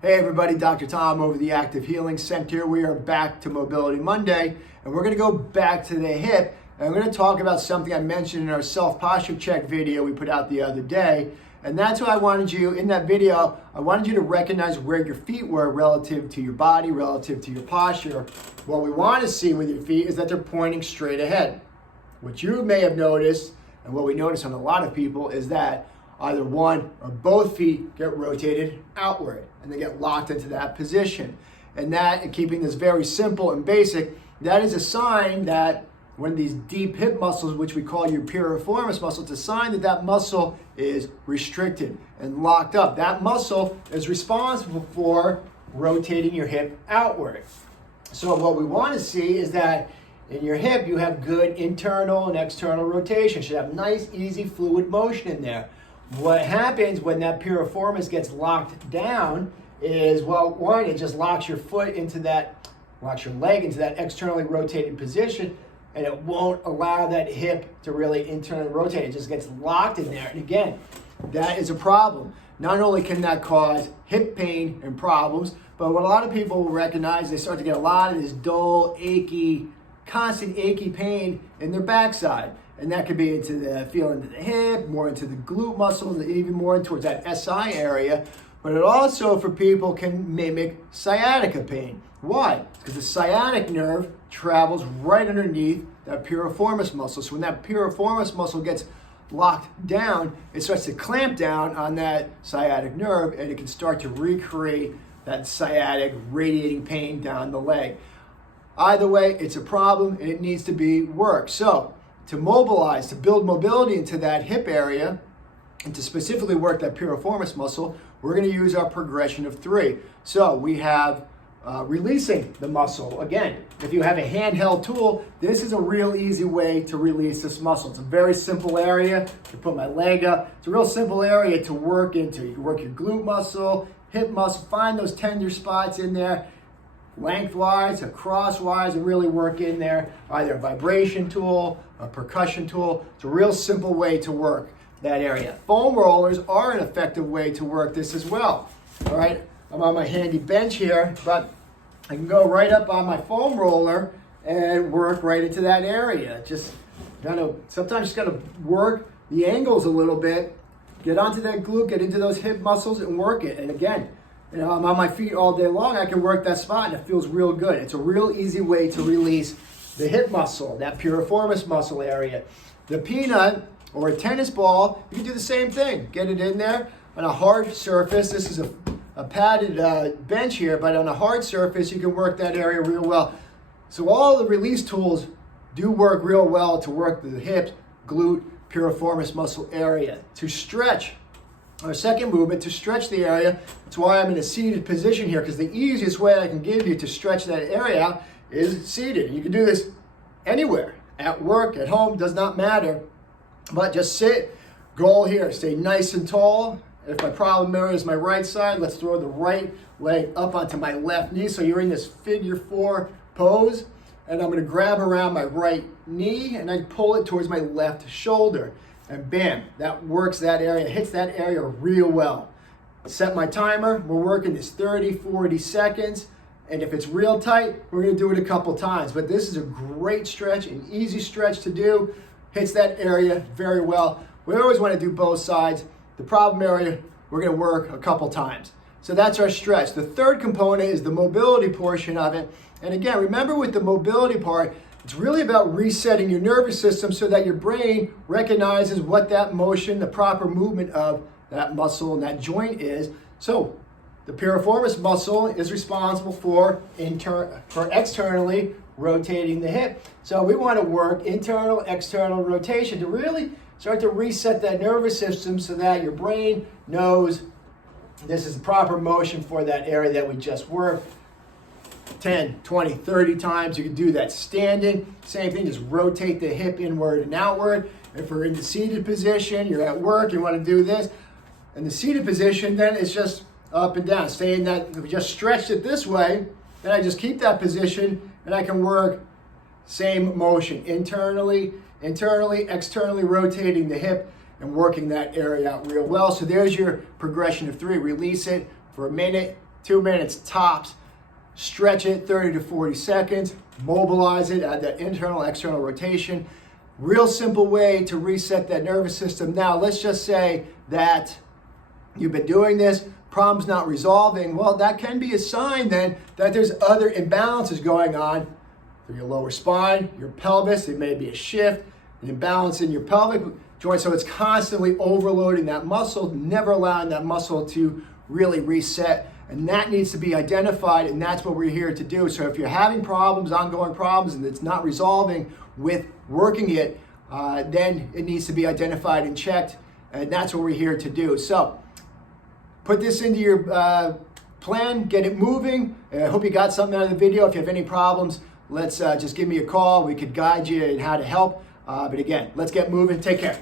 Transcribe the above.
Hey everybody, Dr. Tom over the Active Healing Center. We are back to Mobility Monday, and we're going to go back to the hip, and I'm going to talk about something I mentioned in our self-posture check video we put out the other day. And that's what I wanted you, in that video, I wanted you to recognize where your feet were relative to your body, relative to your posture. What we want to see with your feet is that they're pointing straight ahead. What you may have noticed, and what we notice on a lot of people, is that either one or both feet get rotated outward and they get locked into that position. And that, and keeping this very simple and basic, that is a sign that one of these deep hip muscles, which we call your piriformis muscle, it's a sign that that muscle is restricted and locked up. That muscle is responsible for rotating your hip outward. So what we want to see is that in your hip, you have good internal and external rotation. You should have nice, easy, fluid motion in there. What happens when that piriformis gets locked down is, well, one, it just locks your foot into that, locks your leg into that externally rotated position, and it won't allow that hip to really internally rotate. It just gets locked in there. And again, that is a problem. Not only can that cause hip pain and problems, but what a lot of people will recognize, they start to get a lot of this dull, achy, constant achy pain in their backside. And that could be into the feel into the hip, more into the glute muscles, even more towards that SI area. But it also, for people, can mimic sciatica pain. Why? Because the sciatic nerve travels right underneath that piriformis muscle. So when that piriformis muscle gets locked down, it starts to clamp down on that sciatic nerve, and it can start to recreate that sciatic radiating pain down the leg. Either way, it's a problem and it needs to be worked. So to mobilize, to build mobility into that hip area, and to specifically work that piriformis muscle, we're going to use our progression of 3. So we have releasing the muscle. Again, if you have a handheld tool, this is a real easy way to release this muscle. It's a very simple area. I put my leg up. It's a real simple area to work into. You can work your glute muscle, hip muscle, find those tender spots in there, lengthwise or crosswise, and really work in there, either a vibration tool, a percussion tool. It's a real simple way to work that area. Foam rollers are an effective way to work this as well. All right, I'm on my handy bench here, but I can go right up on my foam roller and work right into that area. Just sometimes just gotta work the angles a little bit, get onto that glute, get into those hip muscles and work it. And again, I'm on my feet all day long, I can work that spot and it feels real good. It's a real easy way to release the hip muscle, that piriformis muscle area. The peanut or a tennis ball, you can do the same thing. Get it in there on a hard surface. This is a padded bench here, but on a hard surface, you can work that area real well. So all the release tools do work real well to work the hips, glute, piriformis muscle area. To stretch, our second movement, to stretch the area, that's why I'm in a seated position here, because the easiest way I can give you to stretch that area out is seated. You can do this anywhere, at work, at home, does not matter. But just sit, goal here, stay nice and tall. If my problem area is my right side, let's throw the right leg up onto my left knee. So you're in this figure 4 pose, and I'm gonna grab around my right knee and I pull it towards my left shoulder. And bam, that works that area, hits that area real well. Set my timer, we're working this 30, 40 seconds. And if it's real tight, we're gonna do it a couple times. But this is a great stretch, an easy stretch to do. Hits that area very well. We always wanna do both sides. The problem area, we're gonna work a couple times. So that's our stretch. The third component is the mobility portion of it. And again, remember with the mobility part, it's really about resetting your nervous system so that your brain recognizes what that motion, the proper movement of that muscle and that joint is. So the piriformis muscle is responsible for externally rotating the hip. So we want to work internal, external rotation to really start to reset that nervous system so that your brain knows this is the proper motion for that area that we just worked. 10, 20, 30 times. You can do that standing. Same thing, just rotate the hip inward and outward. If we're in the seated position, you're at work, you want to do this. In the seated position, then it's just up and down. Stay in that, if we just stretched it this way, then I just keep that position and I can work same motion, internally, externally rotating the hip and working that area out real well. So there's your progression of 3. Release it for a minute, 2 minutes tops. Stretch it 30 to 40 seconds, mobilize it, add that internal, external rotation. Real simple way to reset that nervous system. Now, let's just say that you've been doing this, problem's not resolving. Well, that can be a sign then that there's other imbalances going on through your lower spine, your pelvis. It may be a shift, an imbalance in your pelvic joint. So it's constantly overloading that muscle, never allowing that muscle to really reset. And that needs to be identified, and that's what we're here to do. So if you're having problems, ongoing problems, and it's not resolving with working it, then it needs to be identified and checked, and that's what we're here to do. So put this into your plan, get it moving. I hope you got something out of the video. If you have any problems, let's just give me a call. We could guide you in how to help. But again, let's get moving. Take care.